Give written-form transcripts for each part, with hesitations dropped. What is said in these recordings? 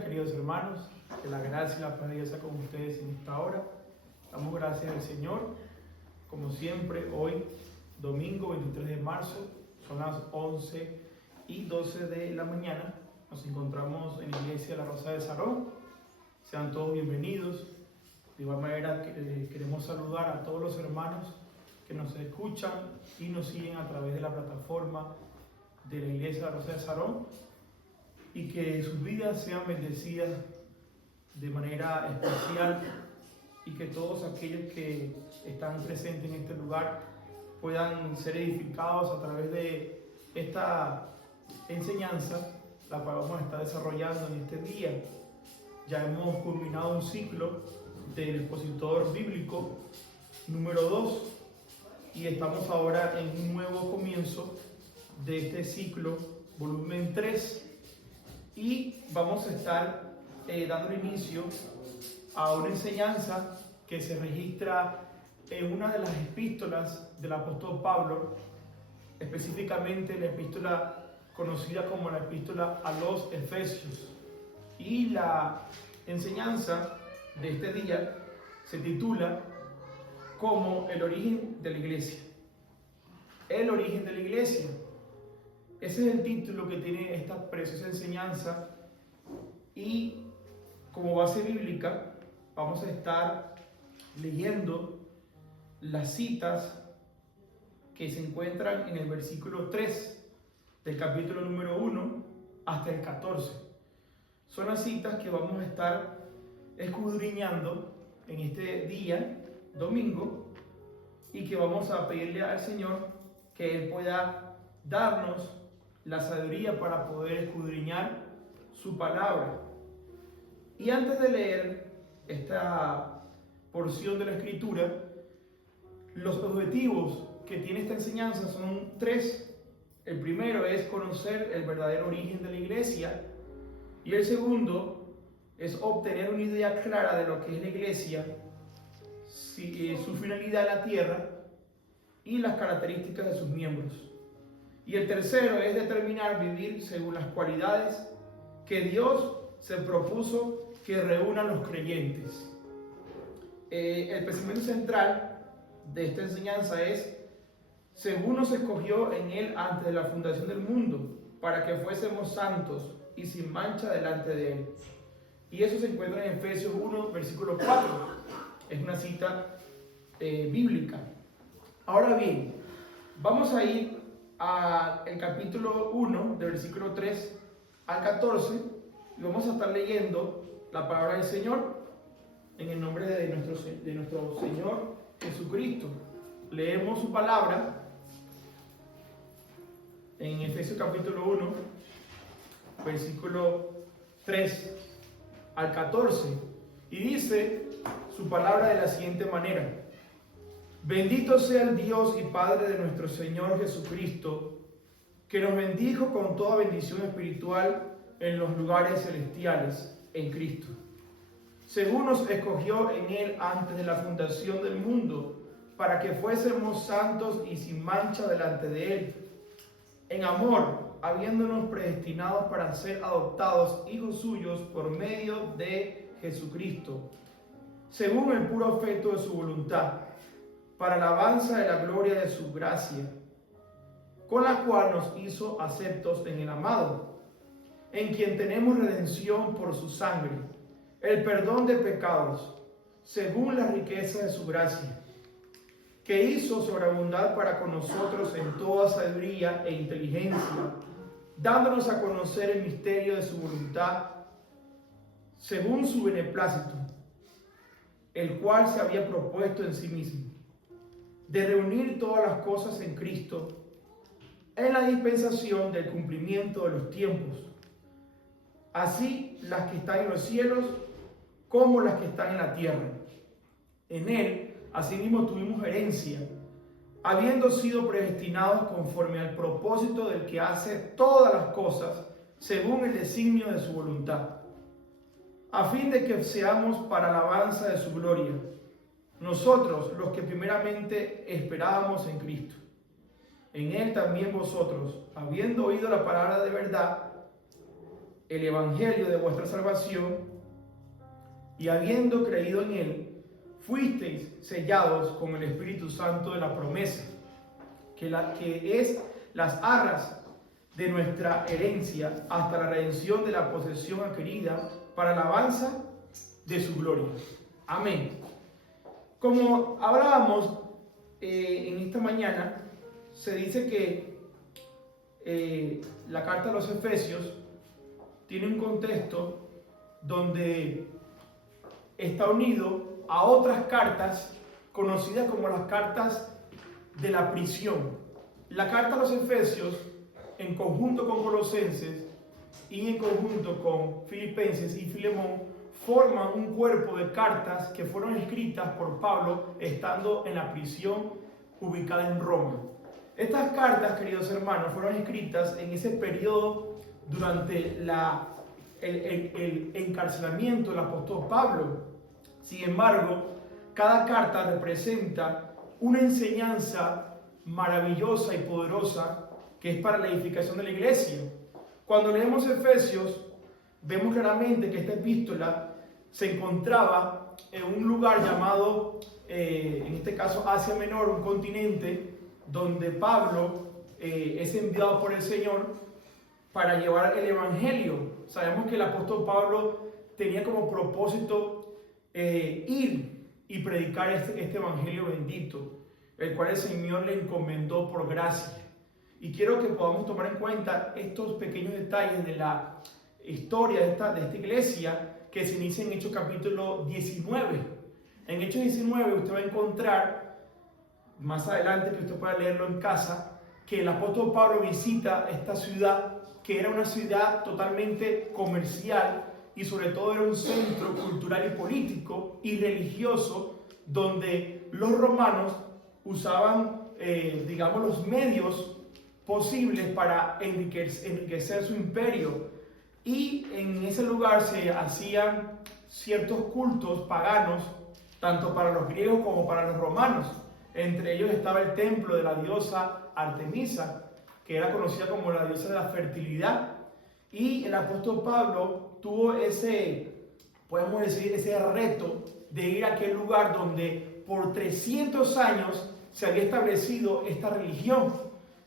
días, queridos hermanos. Que la gracia y la paz de Dios sea con ustedes en esta hora. Damos gracias al Señor. Como siempre, hoy, domingo 23 de marzo, son las 11:12 de la mañana. Nos encontramos en la iglesia de la Rosa de Sarón. Sean todos bienvenidos. De igual manera, queremos saludar a todos los hermanos que nos escuchan y nos siguen a través de la plataforma de la iglesia de la Rosa de Sarón, y que sus vidas sean bendecidas de manera especial, y que todos aquellos que están presentes en este lugar puedan ser edificados a través de esta enseñanza, la cual vamos a estar desarrollando en este día. Ya hemos culminado un ciclo del expositor bíblico número 2 y estamos ahora en un nuevo comienzo de este ciclo, volumen 3, y vamos a estar dando inicio a una enseñanza que se registra en una de las epístolas del apóstol Pablo, específicamente la epístola conocida como la epístola a los Efesios. Y la enseñanza de este día se titula como el origen de la iglesia. El origen de la iglesia. Ese es el título que tiene esta preciosa enseñanza, y como base bíblica vamos a estar leyendo las citas que se encuentran en el versículo 3 del capítulo número 1 hasta el 14. Son las citas que vamos a estar escudriñando en este día, domingo, y que vamos a pedirle al Señor que Él pueda darnos la sabiduría para poder escudriñar su palabra. Y antes de leer esta porción de la Escritura, los objetivos que tiene esta enseñanza son 3. El primero es conocer el verdadero origen de la iglesia, y el segundo es obtener una idea clara de lo que es la iglesia, su finalidad en la tierra y las características de sus miembros. Y el tercero es determinar vivir según las cualidades que Dios se propuso que reúnan los creyentes. El pensamiento central de esta enseñanza es: según nos escogió en Él antes de la fundación del mundo, para que fuésemos santos y sin mancha delante de Él. Y eso se encuentra en Efesios 1, versículo 4. Es una cita bíblica. Ahora bien, vamos a ir al capítulo 1, del versículo 3 al 14, y vamos a estar leyendo la palabra del Señor en el nombre de nuestro Señor Jesucristo. Leemos su palabra en Efesios capítulo 1, versículo 3 al 14, y dice su palabra de la siguiente manera: Bendito sea el Dios y Padre de nuestro Señor Jesucristo, que nos bendijo con toda bendición espiritual en los lugares celestiales en Cristo, según nos escogió en Él antes de la fundación del mundo, para que fuésemos santos y sin mancha delante de Él, en amor, habiéndonos predestinados para ser adoptados hijos suyos por medio de Jesucristo, según el puro afecto de su voluntad, para alabanza de la gloria de su gracia, con la cual nos hizo aceptos en el amado, en quien tenemos redención por su sangre, el perdón de pecados, según la riqueza de su gracia, que hizo sobreabundar para con nosotros en toda sabiduría e inteligencia, dándonos a conocer el misterio de su voluntad, según su beneplácito, el cual se había propuesto en sí mismo, de reunir todas las cosas en Cristo, en la dispensación del cumplimiento de los tiempos, así las que están en los cielos como las que están en la tierra. En Él, asimismo, tuvimos herencia, habiendo sido predestinados conforme al propósito del que hace todas las cosas según el designio de su voluntad, a fin de que seamos para alabanza de su gloria, nosotros los que primeramente esperábamos en Cristo. En Él también vosotros, habiendo oído la palabra de verdad, el evangelio de vuestra salvación, y habiendo creído en él, fuisteis sellados con el Espíritu Santo de la promesa, que es las arras de nuestra herencia hasta la redención de la posesión adquirida para alabanza de su gloria. Amén. Como hablábamos en esta mañana, se dice que la carta a los Efesios tiene un contexto donde está unido a otras cartas conocidas como las cartas de la prisión. La carta a los Efesios, en conjunto con Colosenses y en conjunto con Filipenses y Filemón, forman un cuerpo de cartas que fueron escritas por Pablo estando en la prisión ubicada en Roma. Estas cartas, queridos hermanos, fueron escritas en ese periodo durante el encarcelamiento del apóstol Pablo. Sin embargo, cada carta representa una enseñanza maravillosa y poderosa que es para la edificación de la iglesia. Cuando leemos Efesios, vemos claramente que esta epístola se encontraba en un lugar llamado, en este caso Asia Menor, un continente donde Pablo es enviado por el Señor para llevar el evangelio. Sabemos que el apóstol Pablo tenía como propósito ir y predicar este evangelio bendito, el cual el Señor le encomendó por gracia. Y quiero que podamos tomar en cuenta estos pequeños detalles de la historia de esta iglesia que se inicia en Hechos capítulo 19. En Hechos 19 usted va a encontrar, más adelante que usted pueda leerlo en casa, que el apóstol Pablo visita esta ciudad, que era una ciudad totalmente comercial y sobre todo era un centro cultural y político y religioso donde los romanos usaban, digamos, los medios posibles para enriquecer su imperio, y en ese lugar se hacían ciertos cultos paganos tanto para los griegos como para los romanos. Entre ellos estaba el templo de la diosa Artemisa, que era conocida como la diosa de la fertilidad, y el apóstol Pablo tuvo podemos decir, ese reto de ir a aquel lugar donde por 300 años se había establecido esta religión,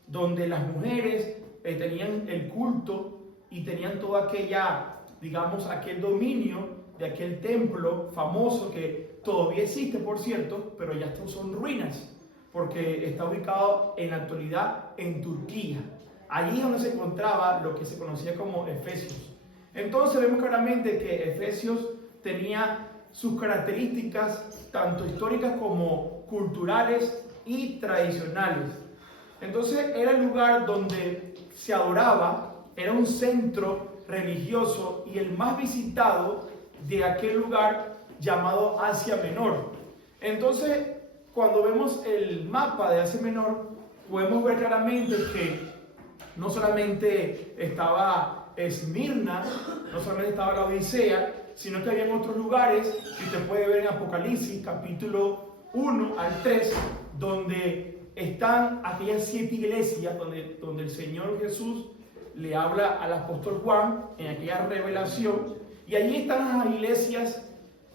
donde las mujeres tenían el culto y tenían toda aquella, digamos, aquel dominio de aquel templo famoso que todavía existe, por cierto, pero ya son ruinas, porque está ubicado en la actualidad en Turquía. Allí es donde se encontraba lo que se conocía como Efesios. Entonces vemos claramente que Efesios tenía sus características tanto históricas como culturales y tradicionales. Entonces era el lugar donde se adoraba, era un centro religioso y el más visitado de aquel lugar llamado Asia Menor. Entonces, cuando vemos el mapa de Asia Menor, podemos ver claramente que no solamente estaba Esmirna, no solamente estaba la Odisea, sino que había otros lugares que usted puede ver en Apocalipsis, capítulo 1 al 3, donde están aquellas 7 iglesias donde el Señor Jesús le habla al apóstol Juan en aquella revelación, y allí están las iglesias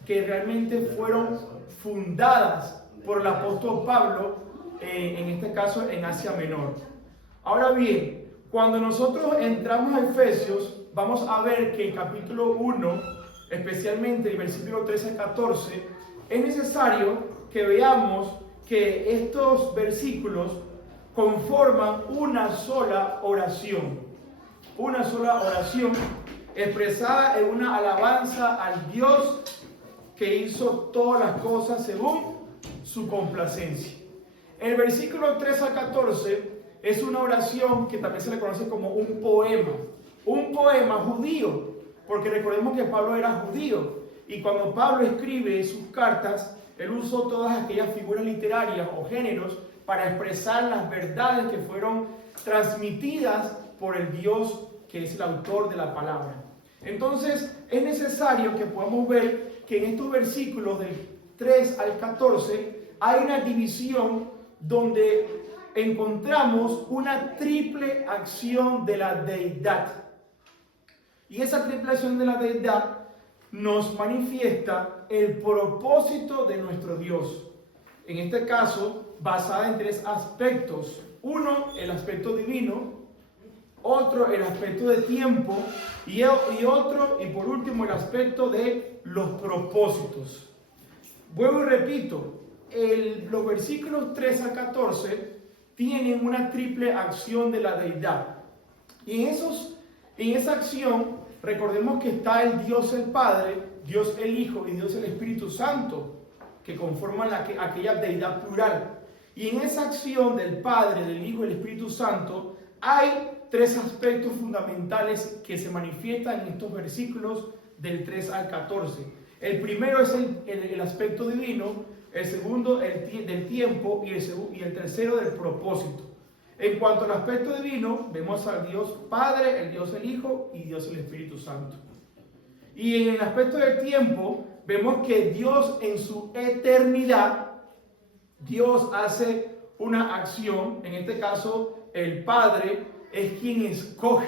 que realmente fueron fundadas por el apóstol Pablo, en este caso en Asia Menor. Ahora bien, cuando nosotros entramos a Efesios, vamos a ver que el capítulo 1, especialmente el versículo 13 al 14, es necesario que veamos que estos versículos conforman una sola oración expresada en una alabanza al Dios que hizo todas las cosas según su complacencia. El versículo 3 al 14 es una oración que también se le conoce como un poema judío, porque recordemos que Pablo era judío, y cuando Pablo escribe sus cartas, él usó todas aquellas figuras literarias o géneros para expresar las verdades que fueron transmitidas por el Dios que es el autor de la palabra. Entonces es necesario que podamos ver que en estos versículos del 3 al 14 hay una división donde encontramos una triple acción de la deidad. Y esa triple acción de la deidad nos manifiesta el propósito de nuestro Dios. En este caso, basada en tres aspectos. Uno, el aspecto divino. Otro, el aspecto de tiempo. Y otro, y por último, el aspecto de los propósitos. Vuelvo y repito, los versículos 3 al 14 tienen una triple acción de la deidad. Y en esa acción, recordemos que está el Dios el Padre, Dios el Hijo y Dios el Espíritu Santo, que conforman aquella deidad plural. Y en esa acción del Padre, del Hijo y del Espíritu Santo, hay tres aspectos fundamentales que se manifiestan en estos versículos del 3 al 14. El primero es el aspecto divino, el segundo del tiempo y el tercero del propósito. En cuanto al aspecto divino, vemos al Dios Padre, el Dios el Hijo y Dios el Espíritu Santo. Y en el aspecto del tiempo, vemos que Dios en su eternidad, Dios hace una acción. En este caso, el Padre es quien escoge,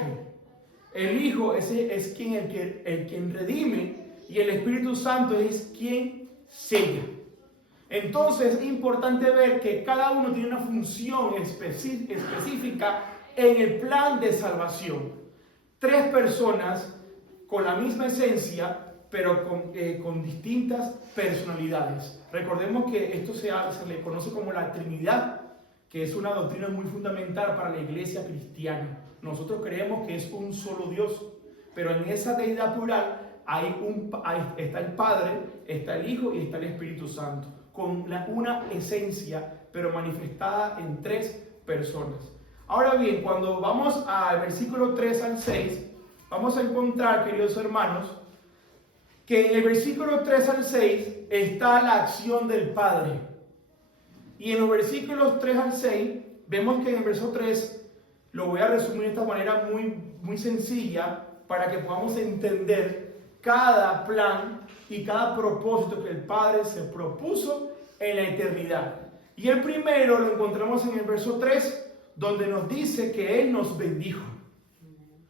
el Hijo es quien redime y el Espíritu Santo es quien sella. Entonces es importante ver que cada uno tiene una función específica en el plan de salvación. Tres personas con la misma esencia, pero con distintas personalidades. Recordemos que esto se le conoce como la Trinidad, que es una doctrina muy fundamental para la iglesia cristiana. Nosotros creemos que es un solo Dios, pero en esa deidad plural está el Padre, está el Hijo y está el Espíritu Santo, con una esencia, pero manifestada en tres personas. Ahora bien, cuando vamos al versículo 3 al 6, vamos a encontrar, queridos hermanos, que en el versículo 3 al 6 está la acción del Padre. Y en los versículos 3 al 6, vemos que en el verso 3, lo voy a resumir de esta manera muy sencilla, para que podamos entender cada plan y cada propósito que el Padre se propuso en la eternidad. Y el primero lo encontramos en el verso 3, donde nos dice que Él nos bendijo.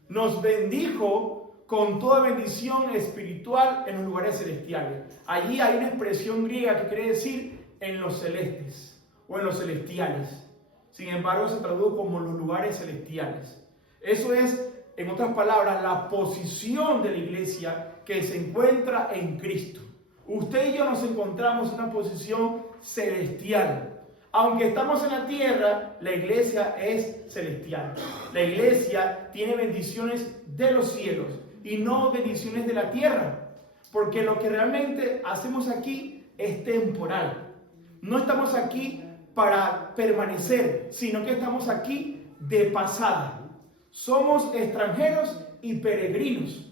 Nos bendijo con toda bendición espiritual en los lugares celestiales. Allí hay una expresión griega que quiere decir en los celestes o en los celestiales. Sin embargo, se traduce como los lugares celestiales. Eso es, en otras palabras, la posición de la iglesia que se encuentra en Cristo. Usted y yo nos encontramos en una posición celestial. Aunque estamos en la tierra, la iglesia es celestial. La iglesia tiene bendiciones de los cielos y no bendiciones de la tierra. Porque lo que realmente hacemos aquí es temporal. No estamos aquí para permanecer, sino que estamos aquí de pasada. Somos extranjeros y peregrinos.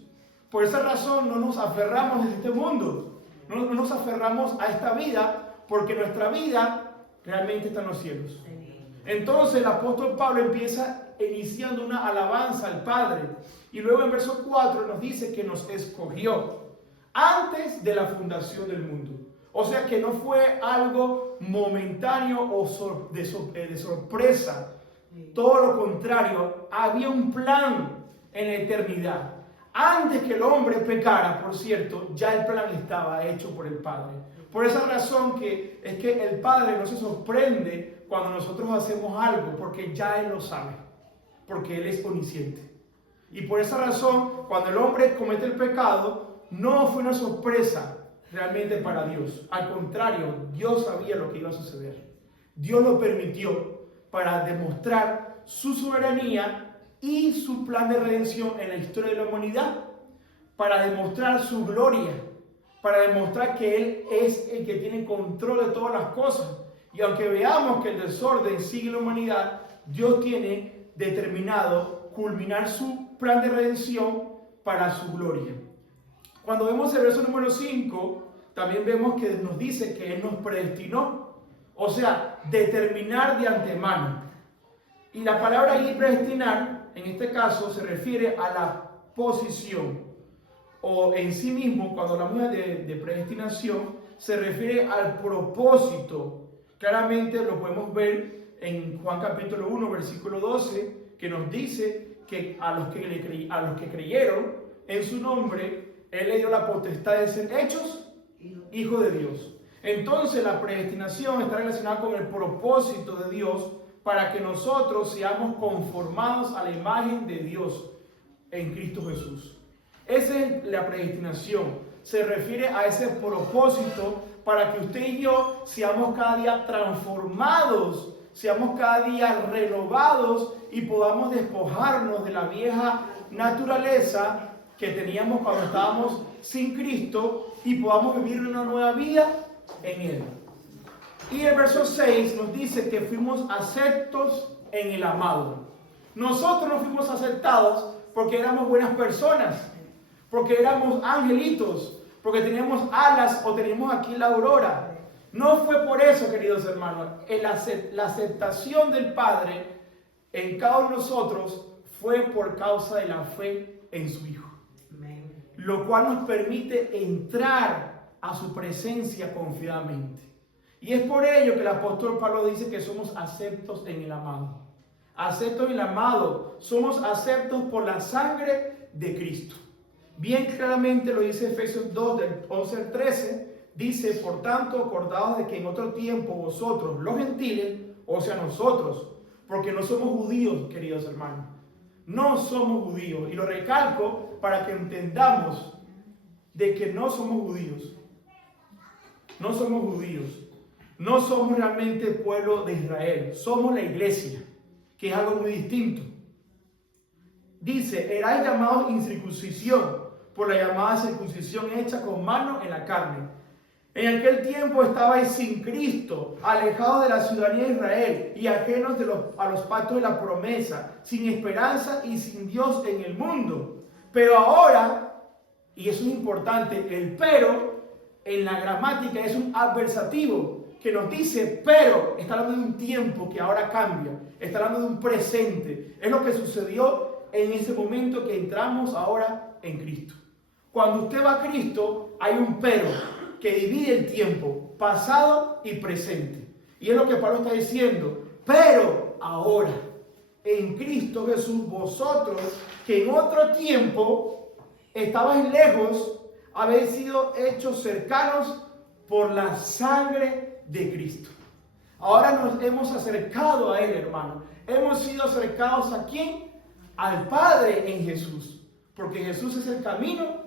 Por esa razón no nos aferramos a este mundo, no nos aferramos a esta vida, porque nuestra vida realmente está en los cielos. Entonces el apóstol Pablo empieza iniciando una alabanza al Padre, y luego en verso 4 nos dice que nos escogió antes de la fundación del mundo. O sea que no fue algo momentáneo o de sorpresa. Todo lo contrario, había un plan en la eternidad. Antes que el hombre pecara, por cierto, ya el plan estaba hecho por el Padre. Por esa razón es que el Padre no se sorprende cuando nosotros hacemos algo, porque ya Él lo sabe, porque Él es omnisciente. Y por esa razón, cuando el hombre comete el pecado, no fue una sorpresa realmente para Dios. Al contrario, Dios sabía lo que iba a suceder. Dios lo permitió para demostrar su soberanía y su plan de redención en la historia de la humanidad, para demostrar su gloria, para demostrar que Él es el que tiene control de todas las cosas. Y aunque veamos que el desorden sigue la humanidad, Dios tiene determinado culminar su plan de redención para su gloria. Cuando vemos el verso número 5, también vemos que nos dice que Él nos predestinó, o sea, determinar de antemano. Y la palabra ahí, predestinar, en este caso se refiere a la posición, o en sí mismo, cuando hablamos de predestinación, se refiere al propósito. Claramente lo podemos ver en Juan capítulo 1, versículo 12, que nos dice que a los que creyeron, en su nombre, Él le dio la potestad de ser hechos hijos de Dios. Entonces la predestinación está relacionada con el propósito de Dios para que nosotros seamos conformados a la imagen de Dios en Cristo Jesús. Esa es la predestinación. Se refiere a ese propósito para que usted y yo seamos cada día transformados, seamos cada día renovados y podamos despojarnos de la vieja naturaleza que teníamos cuando estábamos sin Cristo y podamos vivir una nueva vida en Él. Y el verso 6 nos dice que fuimos aceptos en el amado. Nosotros no fuimos aceptados porque éramos buenas personas, porque éramos angelitos, porque teníamos alas o teníamos aquí la aurora. No fue por eso, queridos hermanos. La aceptación del Padre en cada uno de nosotros fue por causa de la fe en su Hijo. Lo cual nos permite entrar a su presencia confiadamente. Y es por ello que el apóstol Pablo dice que somos aceptos en el amado. Aceptos en el amado. Somos aceptos por la sangre de Cristo. Bien claramente lo dice Efesios 2, del 11 al 13. Dice, por tanto, acordaos de que en otro tiempo vosotros, los gentiles, o sea nosotros, porque no somos judíos, queridos hermanos. No somos judíos. Y lo recalco para que entendamos de que no somos judíos. No somos judíos. No somos realmente pueblo de Israel. Somos la iglesia, que es algo muy distinto. Dice, erais llamados incircuncisión por la llamada circuncisión hecha con mano en la carne. En aquel tiempo estabais sin Cristo, alejados de la ciudadanía de Israel y ajenos a los pactos de la promesa, sin esperanza y sin Dios en el mundo. Pero ahora, y eso es importante, el pero en la gramática es un adversativo que nos dice, pero está hablando de un tiempo que ahora cambia, está hablando de un presente. Es lo que sucedió en ese momento que entramos ahora en Cristo. Cuando usted va a Cristo, hay un pero que divide el tiempo, pasado y presente. Y es lo que Pablo está diciendo. Pero ahora, en Cristo Jesús, vosotros que en otro tiempo estabais lejos, habéis sido hechos cercanos por la sangre de Cristo. Ahora nos hemos acercado a Él, hermano. Hemos sido acercados ¿a quién? Al Padre en Jesús. Porque Jesús es el camino,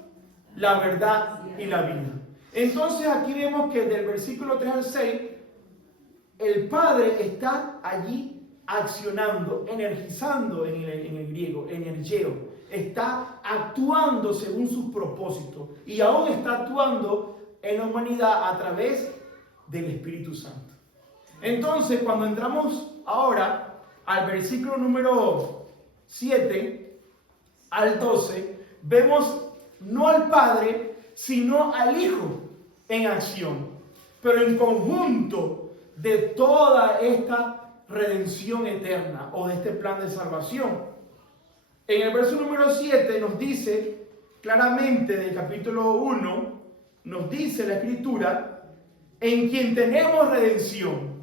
la verdad y la vida. Entonces aquí vemos que del versículo 3 al 6, el Padre está allí accionando, energizando en el griego, energeo. Está actuando según sus propósitos y aún está actuando en la humanidad a través del Espíritu Santo. Entonces, cuando entramos ahora al versículo número 7 al 12, vemos no al Padre, sino al Hijo en acción, pero en conjunto de toda esta redención eterna o de este plan de salvación. En el verso número 7 nos dice claramente del capítulo 1, nos dice la Escritura, en quien tenemos redención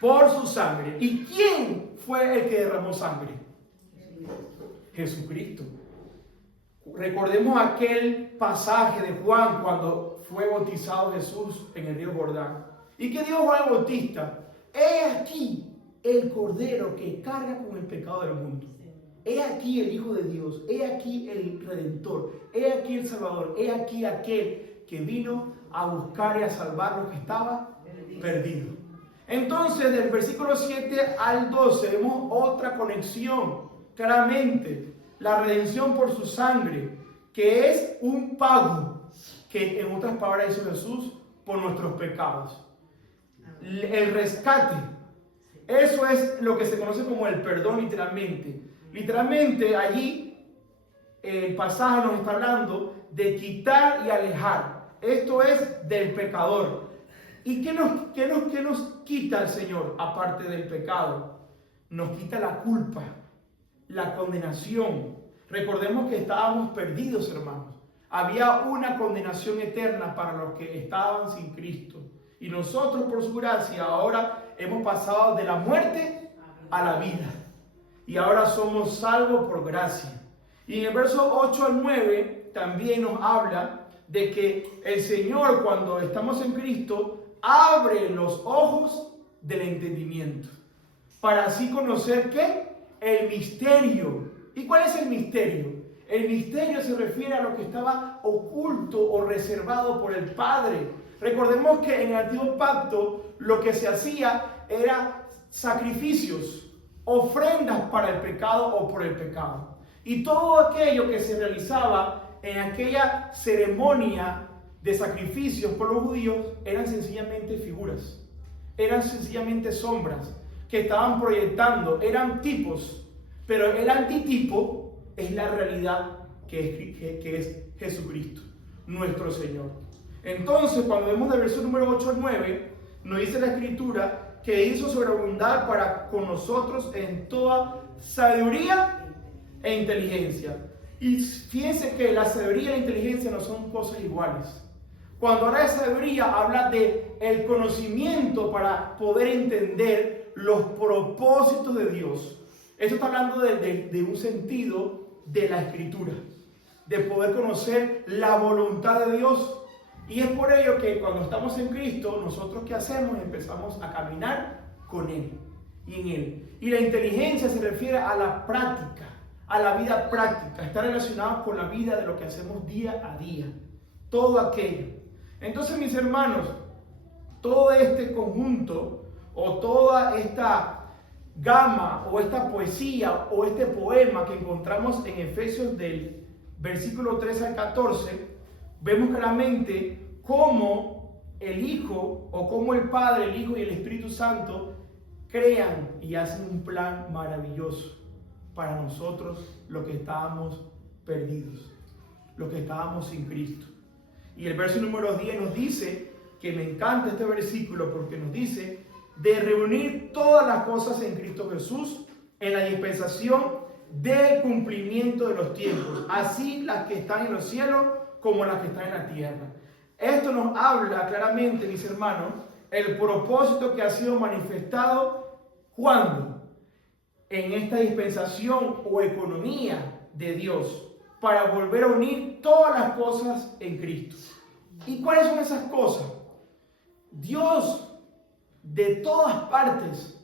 por su sangre. ¿Y quién fue el que derramó sangre? Jesucristo. Recordemos aquel pasaje de Juan cuando fue bautizado Jesús en el río Jordán. ¿Y qué dijo Juan el Bautista? He aquí el Cordero que carga con el pecado del mundo. He aquí el Hijo de Dios. He aquí el Redentor. He aquí el Salvador. He aquí aquel que vino a buscar y a salvar lo que estaba perdido. Entonces, del versículo 7 al 12 vemos otra conexión claramente. La redención por su sangre, que es un pago, que en otras palabras hizo Jesús por nuestros pecados. El rescate, eso es lo que se conoce como el perdón literalmente. Literalmente allí el pasaje nos está hablando de quitar y alejar. Esto es del pecador. ¿Y qué nos quita el Señor aparte del pecado? Nos quita la culpa, la condenación. Recordemos que estábamos perdidos, hermanos. Había una condenación eterna para los que estaban sin Cristo. Y nosotros, por su gracia, ahora hemos pasado de la muerte a la vida. Y ahora somos salvos por gracia. Y en el verso 8 al 9 también nos habla de que el Señor, cuando estamos en Cristo, abre los ojos del entendimiento para así conocer ¿qué? El misterio. ¿Y cuál es el misterio? El misterio se refiere a lo que estaba oculto o reservado por el Padre. Recordemos que en el Antiguo Pacto lo que se hacía era sacrificios, ofrendas para el pecado o por el pecado. Y todo aquello que se realizaba en aquella ceremonia de sacrificios por los judíos eran sencillamente figuras, eran sencillamente sombras que estaban proyectando, eran tipos, pero el antitipo es la realidad que es Jesucristo, nuestro Señor. Entonces, cuando vemos del verso número 8 al 9, nos dice la Escritura que hizo sobreabundar para con nosotros en toda sabiduría e inteligencia. Y fíjense que la sabiduría y la inteligencia no son cosas iguales. Cuando habla de sabiduría, habla de el conocimiento para poder entender los propósitos de Dios. Esto está hablando de un sentido de la Escritura, de poder conocer la voluntad de Dios. Y es por ello que cuando estamos en Cristo, nosotros ¿qué hacemos? Empezamos a caminar con Él y en Él. Y la inteligencia se refiere a la práctica, a la vida práctica. Está relacionado con la vida de lo que hacemos día a día. Todo aquello. Entonces, mis hermanos, todo este conjunto o toda esta gama o esta poesía o este poema que encontramos en Efesios del versículo 13 al 14, vemos claramente cómo el Hijo o cómo el Padre, el Hijo y el Espíritu Santo crean y hacen un plan maravilloso para nosotros, los que estábamos perdidos, los que estábamos sin Cristo. Y el verso número 10 nos dice, que me encanta este versículo porque nos dice, de reunir todas las cosas en Cristo Jesús en la dispensación del cumplimiento de los tiempos, así las que están en los cielos como las que están en la tierra. Esto nos habla claramente, mis hermanos, el propósito que ha sido manifestado ¿cuándo? En esta dispensación o economía de Dios para volver a unir todas las cosas en Cristo. ¿Y cuáles son esas cosas? Dios de todas partes,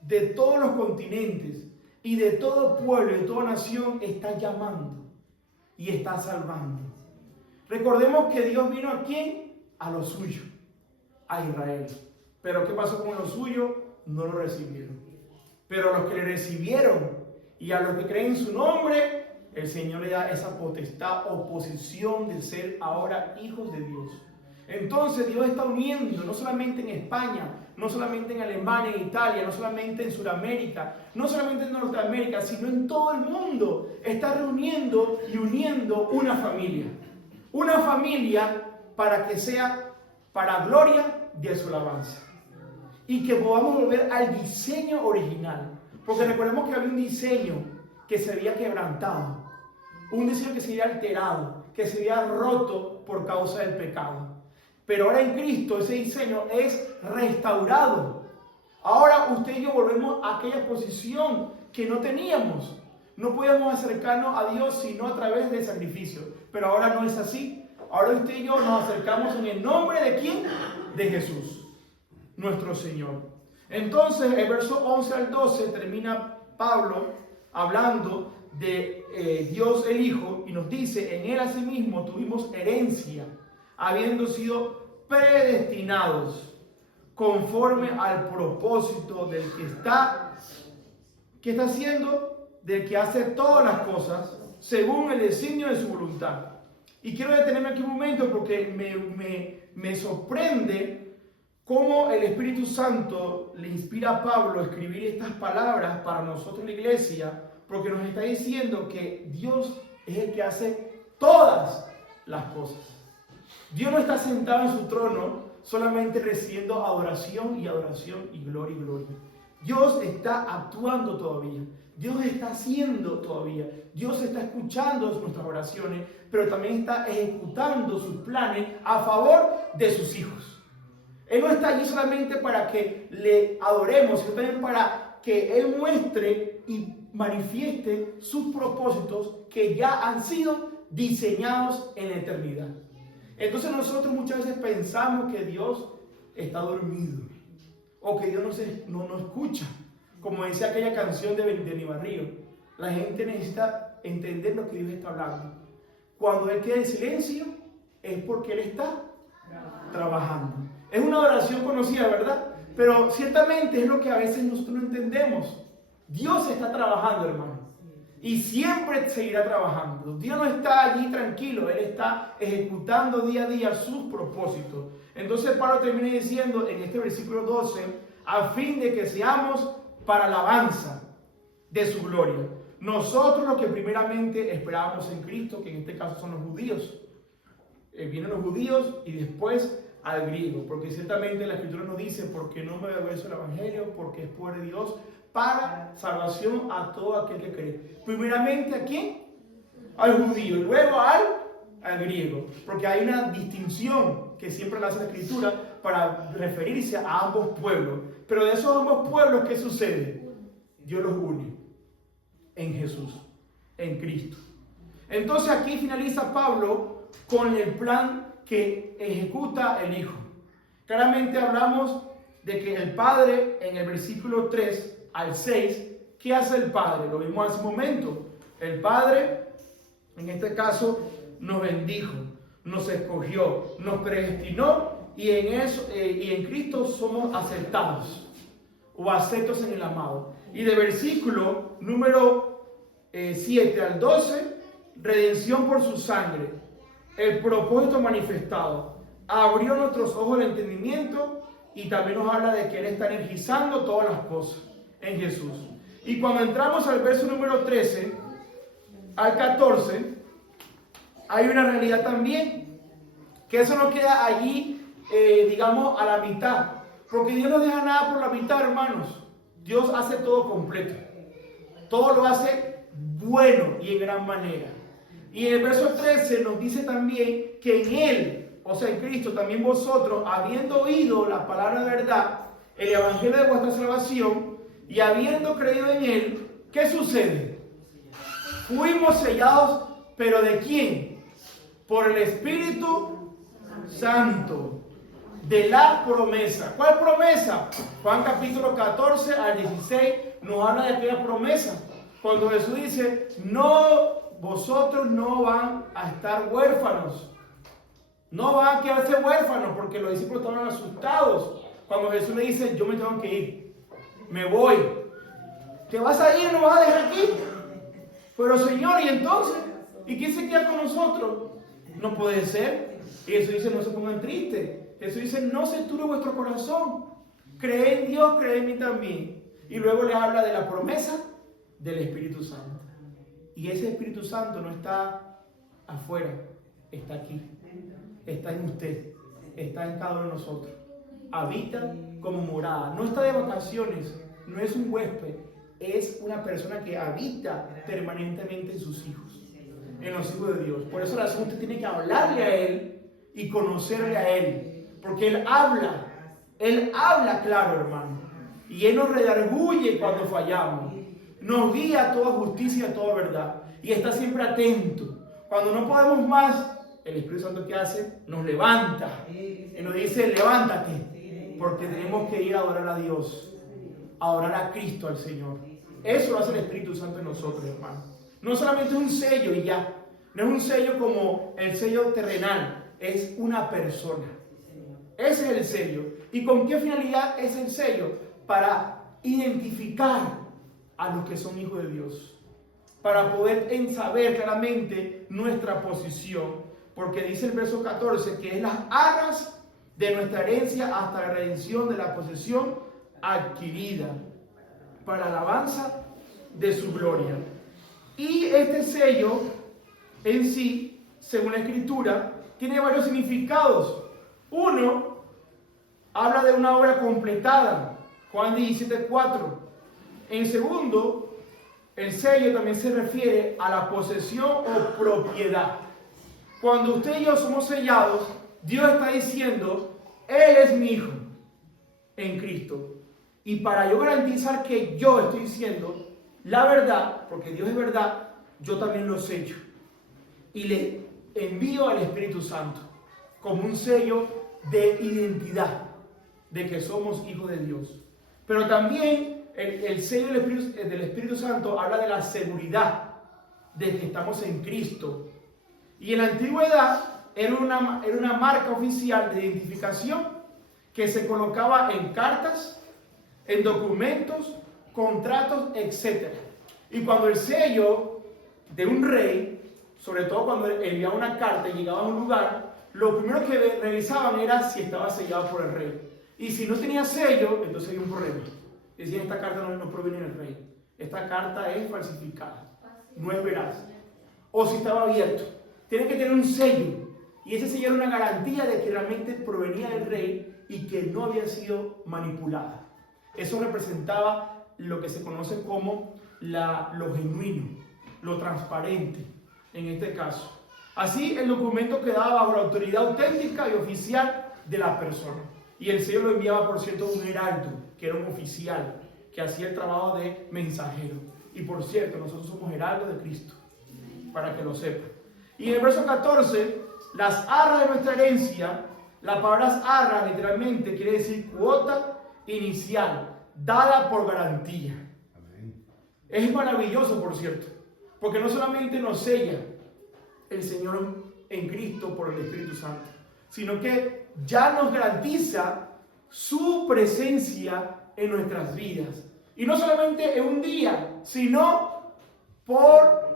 de todos los continentes y de todo pueblo y de toda nación está llamando y está salvando. Recordemos que Dios vino ¿a quién? A lo suyo, a Israel. Pero ¿qué pasó con lo suyo? No lo recibieron. Pero a los que le recibieron y a los que creen en su nombre, el Señor le da esa potestad o posición de ser ahora hijos de Dios. Entonces Dios está uniendo, no solamente en España, no solamente en Alemania, en Italia, no solamente en Sudamérica, no solamente en Norteamérica, sino en todo el mundo. Está reuniendo y uniendo una familia. Una familia para que sea para gloria de su alabanza. Y que podamos volver al diseño original. Porque recordemos que había un diseño que se había quebrantado. Un diseño que se había alterado, que se había roto por causa del pecado. Pero ahora en Cristo ese diseño es restaurado. Ahora usted y yo volvemos a aquella posición que no teníamos. No podíamos acercarnos a Dios sino a través del sacrificio. Pero ahora no es así. Ahora usted y yo nos acercamos en el nombre de ¿quién? De Jesús, nuestro Señor. Entonces el verso 11 al 12 termina Pablo hablando de Dios el Hijo y nos dice, en Él asimismo tuvimos herencia, habiendo sido predestinados conforme al propósito del que está haciendo, del que hace todas las cosas según el designio de su voluntad. Y quiero detenerme aquí un momento porque me sorprende cómo el Espíritu Santo le inspira a Pablo a escribir estas palabras para nosotros en la iglesia, porque nos está diciendo que Dios es el que hace todas las cosas. Dios no está sentado en su trono solamente recibiendo adoración y adoración y gloria y gloria. Dios está actuando todavía. Dios está haciendo todavía. Dios está escuchando nuestras oraciones, pero también está ejecutando sus planes a favor de sus hijos. Él no está allí solamente para que le adoremos, sino también para que Él muestre y manifieste sus propósitos que ya han sido diseñados en la eternidad. Entonces nosotros muchas veces pensamos que Dios está dormido o que Dios no escucha. Como decía aquella canción de Benny Barrio, la gente necesita entender lo que Dios está hablando. Cuando Él queda en silencio es porque Él está trabajando. Es una oración conocida, ¿verdad? Pero ciertamente es lo que a veces nosotros no entendemos. Dios está trabajando, hermano. Y siempre seguirá trabajando. Dios no está allí tranquilo. Él está ejecutando día a día sus propósitos. Entonces Pablo termina diciendo en este versículo 12, a fin de que seamos para alabanza de su gloria. Nosotros los que primeramente esperábamos en Cristo, que en este caso son los judíos. Vienen los judíos y después al griego. Porque ciertamente la Escritura nos dice, porque no me avergüenzo del Evangelio, porque es poder de Dios para salvación a todo aquel que cree. Primeramente, ¿a quién? Al judío, y luego al griego. Porque hay una distinción que siempre la hace la Escritura para referirse a ambos pueblos. Pero de esos ambos pueblos, ¿qué sucede? Dios los une en Jesús, en Cristo. Entonces aquí finaliza Pablo con el plan que ejecuta el Hijo. Claramente hablamos de que el Padre, en el versículo 3 al 6, ¿qué hace el Padre? Lo vimos hace un momento. El Padre, en este caso, nos bendijo, nos escogió, nos predestinó y en Cristo somos aceptados o aceptos en el amado. Y de versículo número 7 al 12, redención por su sangre, el propósito manifestado, abrió nuestros ojos del entendimiento y también nos habla de que Él está energizando todas las cosas en Jesús. Y cuando entramos al verso número 13 al 14, hay una realidad también, que eso no queda allí, digamos, a la mitad, porque Dios no deja nada por la mitad, hermanos. Dios hace todo completo, todo lo hace bueno y en gran manera. Y en el verso 13 nos dice también que en Él, o sea en Cristo, también vosotros, habiendo oído la palabra de verdad, el evangelio de vuestra salvación, y habiendo creído en Él, ¿qué sucede? Fuimos sellados, ¿pero de quién? Por el Espíritu Santo, de la promesa. ¿Cuál promesa? Juan capítulo 14 al 16 nos habla de aquella promesa. Cuando Jesús dice, vosotros no van a estar huérfanos. No van a quedarse huérfanos, porque los discípulos estaban asustados. Cuando Jesús le dice, yo me tengo que ir, me voy. ¿Te vas a ir? ¿No vas a dejar aquí? Pero Señor, ¿y entonces? ¿Y quién se queda con nosotros? No puede ser. Y Jesús dice, no se pongan tristes. Jesús dice, no se turbe vuestro corazón. Cree en Dios, cree en mí también. Y luego les habla de la promesa del Espíritu Santo. Y ese Espíritu Santo no está afuera, está aquí. Está en usted, está en cada uno de nosotros. Habita como morada. No está de vacaciones, no es un huésped, es una persona que habita permanentemente en sus hijos, en los hijos de Dios. Por eso la gente tiene que hablarle a Él y conocerle a Él, porque Él habla claro, hermano. Y Él nos redarguye cuando fallamos, nos guía a toda justicia y a toda verdad, y está siempre atento. Cuando no podemos más, el Espíritu Santo, ¿qué hace? Nos levanta y nos dice, levántate, porque tenemos que ir a adorar a Dios, a adorar a Cristo, al Señor. Eso lo hace el Espíritu Santo en nosotros, hermano. No solamente es un sello y ya, no es un sello como el sello terrenal, es una persona. Ese es el sello. ¿Y con qué finalidad es el sello? Para identificar a los que son hijos de Dios, para poder saber claramente nuestra posición. Porque dice el verso 14 que es las arras de nuestra herencia hasta la redención de la posesión adquirida para alabanza de su gloria. Y este sello en sí, según la Escritura, tiene varios significados. Uno, habla de una obra completada, Juan 17:4. En segundo, el sello también se refiere a la posesión o propiedad. Cuando usted y yo somos sellados, Dios está diciendo, Él es mi hijo en Cristo. Y para yo garantizar que yo estoy siendo la verdad, porque Dios es verdad, yo también lo sello. Y le envío al Espíritu Santo como un sello de identidad, de que somos hijos de Dios. Pero también el sello del Espíritu Santo habla de la seguridad de que estamos en Cristo. Y en la antigüedad era una marca oficial de identificación que se colocaba en cartas, en documentos, contratos, etc. Y cuando el sello de un rey, sobre todo cuando enviaba una carta y llegaba a un lugar, lo primero que revisaban era si estaba sellado por el rey. Y si no tenía sello, entonces había un problema. Decían, esta carta no proviene del rey. Esta carta es falsificada, no es veraz. O si estaba abierto, tiene que tener un sello. Y ese sello era una garantía de que realmente provenía del rey y que no había sido manipulada. Eso representaba lo que se conoce como lo genuino, lo transparente, en este caso. Así, el documento quedaba bajo la autoridad auténtica y oficial de la persona. Y el sello lo enviaba, por cierto, un heraldo, que era un oficial, que hacía el trabajo de mensajero. Y por cierto, nosotros somos heraldos de Cristo, para que lo sepan. Y en el verso 14, las arras de nuestra herencia, la palabra arras literalmente quiere decir cuota inicial, dada por garantía. Amén. Es maravilloso, por cierto, porque no solamente nos sella el Señor en Cristo por el Espíritu Santo, sino que ya nos garantiza su presencia en nuestras vidas. Y no solamente en un día, sino por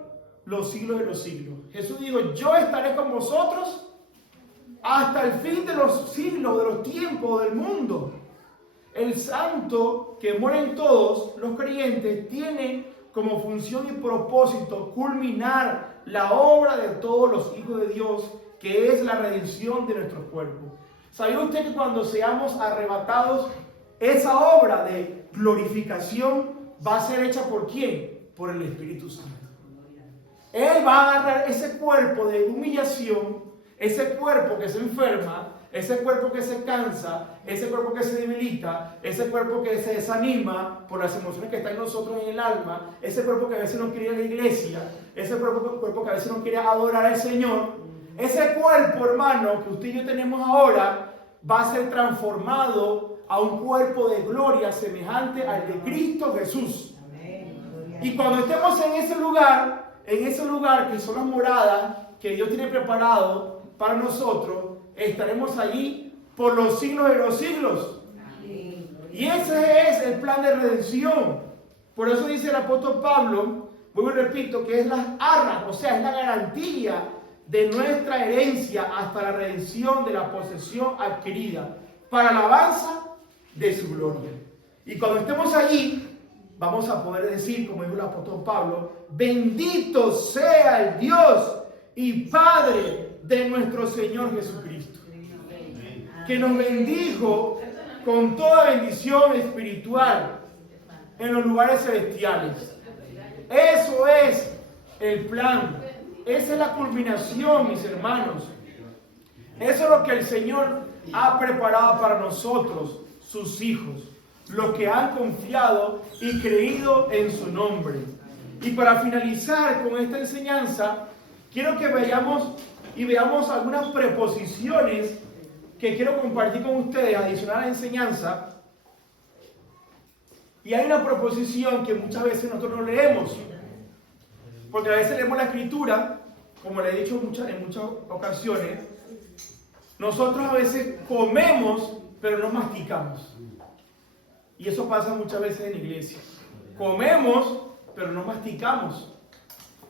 los siglos de los siglos. Jesús dijo, yo estaré con vosotros hasta el fin de los siglos, de los tiempos del mundo. El santo que mora en todos los creyentes tiene como función y propósito culminar la obra de todos los hijos de Dios, que es la redención de nuestro cuerpo. ¿Sabía usted que cuando seamos arrebatados, esa obra de glorificación va a ser hecha por quién? Por el Espíritu Santo. Él va a agarrar ese cuerpo de humillación, ese cuerpo que se enferma, ese cuerpo que se cansa, ese cuerpo que se debilita, ese cuerpo que se desanima por las emociones que están en nosotros en el alma, ese cuerpo que a veces no quiere ir a la iglesia, ese cuerpo que a veces no quiere adorar al Señor. Ese cuerpo, hermano, que usted y yo tenemos ahora, va a ser transformado a un cuerpo de gloria semejante al de Cristo Jesús. Y cuando estemos en ese lugar que son las moradas que Dios tiene preparado para nosotros, estaremos allí por los siglos de los siglos. Y ese es el plan de redención. Por eso dice el apóstol Pablo, vuelvo y repito, que es las arras, o sea, es la garantía de nuestra herencia hasta la redención de la posesión adquirida, para la alabanza de su gloria. Y cuando estemos allí, vamos a poder decir, como dijo el apóstol Pablo, bendito sea el Dios y Padre de nuestro Señor Jesucristo, que nos bendijo con toda bendición espiritual en los lugares celestiales. Eso es el plan. Esa es la culminación, mis hermanos. Eso es lo que el Señor ha preparado para nosotros, sus hijos, los que han confiado y creído en su nombre. Y para finalizar con esta enseñanza, quiero que veamos algunas preposiciones que quiero compartir con ustedes, adicional a la enseñanza. Y hay una preposición que muchas veces nosotros no leemos, porque a veces leemos la escritura, como le he dicho en muchas ocasiones. Nosotros a veces comemos, pero no masticamos. Y eso pasa muchas veces en la iglesia. Comemos, pero no masticamos.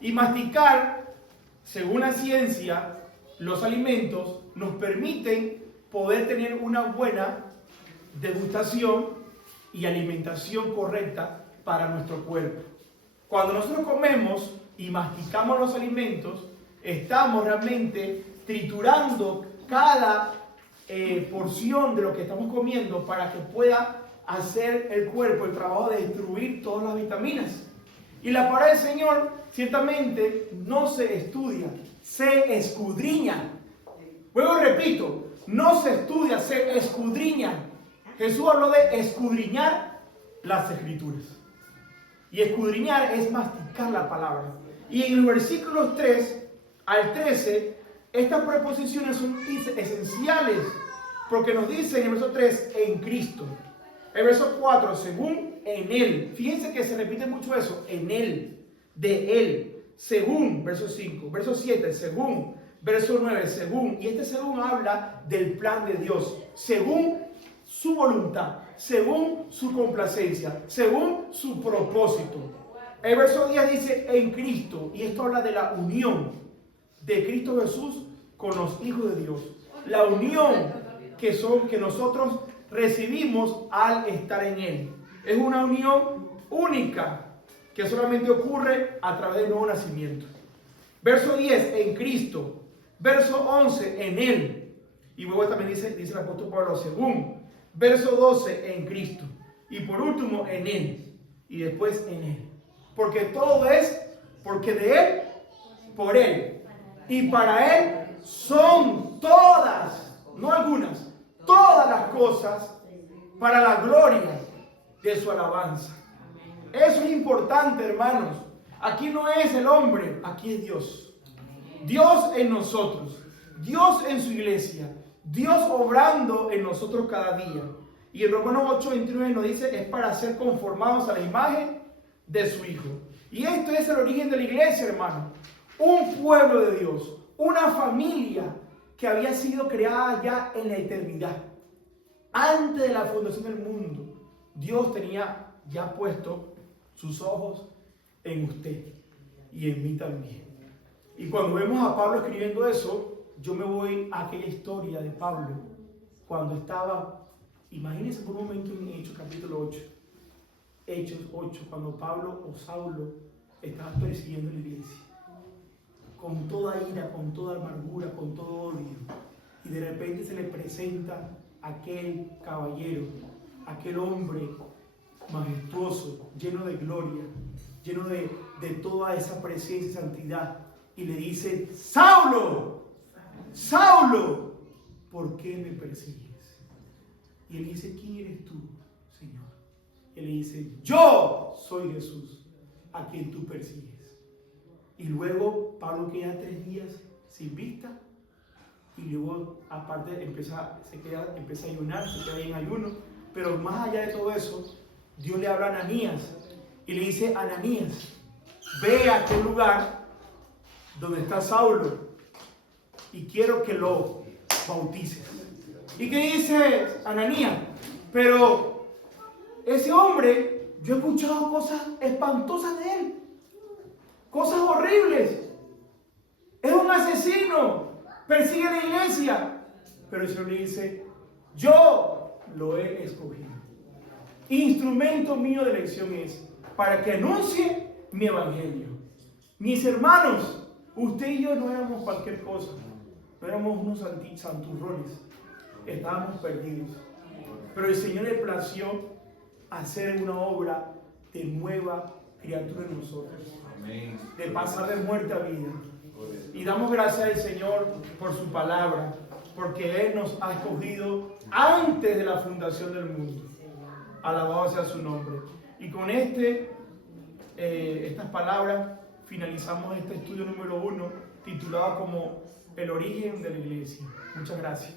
Y masticar, según la ciencia, los alimentos nos permiten poder tener una buena degustación y alimentación correcta para nuestro cuerpo. Cuando nosotros comemos y masticamos los alimentos, estamos realmente triturando cada porción de lo que estamos comiendo para que pueda hacer el cuerpo el trabajo de destruir todas las vitaminas. Y la palabra del Señor ciertamente no se estudia, se escudriña. Luego repito, no se estudia, se escudriña. Jesús habló de escudriñar las Escrituras. Y escudriñar es masticar la palabra. Y en los versículos 3 al 13, estas preposiciones son esenciales, porque nos dice en el verso 3, en Cristo. El verso 4, según, en Él. Fíjense que se repite mucho eso, en Él, de Él, según, verso 5. Verso 7, según. Verso 9, según. Y este según habla del plan de Dios, según su voluntad, según su complacencia, según su propósito. El verso 10 dice, en Cristo. Y esto habla de la unión de Cristo Jesús con los hijos de Dios. La unión que nosotros recibimos al estar en Él. Es una unión única que solamente ocurre a través del nuevo nacimiento. Verso 10, en Cristo. Verso 11, en Él. Y luego también dice el apóstol Pablo, según. Verso 12, en Cristo. Y por último, en Él. Y después en Él. Porque todo es, porque de Él, por Él. Y para Él son todas, no algunas, todas las cosas para la gloria de su alabanza. Eso es importante, hermanos. Aquí no es el hombre, aquí es Dios. Dios en nosotros, Dios en su iglesia, Dios obrando en nosotros cada día. Y en Romanos 8:29 nos dice, es para ser conformados a la imagen de su Hijo. Y esto es el origen de la iglesia, hermano. Un pueblo de Dios, una familia que había sido creada ya en la eternidad. Antes de la fundación del mundo, Dios tenía ya puesto sus ojos en usted y en mí también. Y cuando vemos a Pablo escribiendo eso, yo me voy a aquella historia de Pablo cuando estaba, imagínense por un momento en Hechos capítulo 8, Hechos 8, cuando Pablo o Saulo estaba persiguiendo la iglesia, con toda ira, con toda amargura, con todo odio, y de repente se le presenta aquel caballero, aquel hombre majestuoso, lleno de gloria, lleno de toda esa presencia y santidad, y le dice, Saulo, Saulo, ¿por qué me persigues? Y él dice, ¿quién eres tú, Señor? Y él le dice, yo soy Jesús, a quien tú persigues. Y luego Pablo queda 3 días sin vista, y luego aparte empieza a ayunar, se queda en ayuno. Pero más allá de todo eso, Dios le habla a Ananías y le dice, Ananías, ve a aquel lugar donde está Saulo y quiero que lo bautices. ¿Y qué dice Ananías? Pero ese hombre, yo he escuchado cosas espantosas de él, cosas horribles. Es un asesino, persigue a la iglesia. Pero el Señor le dice, yo lo he escogido. Instrumento mío de elección es para que anuncie mi evangelio. Mis hermanos, usted y yo no éramos cualquier cosa, no éramos unos santurrones, estábamos perdidos. Pero el Señor le plació hacer una obra de nueva criatura en nosotros, de pasar de muerte a vida. Y damos gracias al Señor por su palabra, porque Él nos ha escogido antes de la fundación del mundo. Alabado sea su nombre. Y con estas palabras finalizamos este estudio número 1, titulado como El origen de la iglesia. Muchas gracias.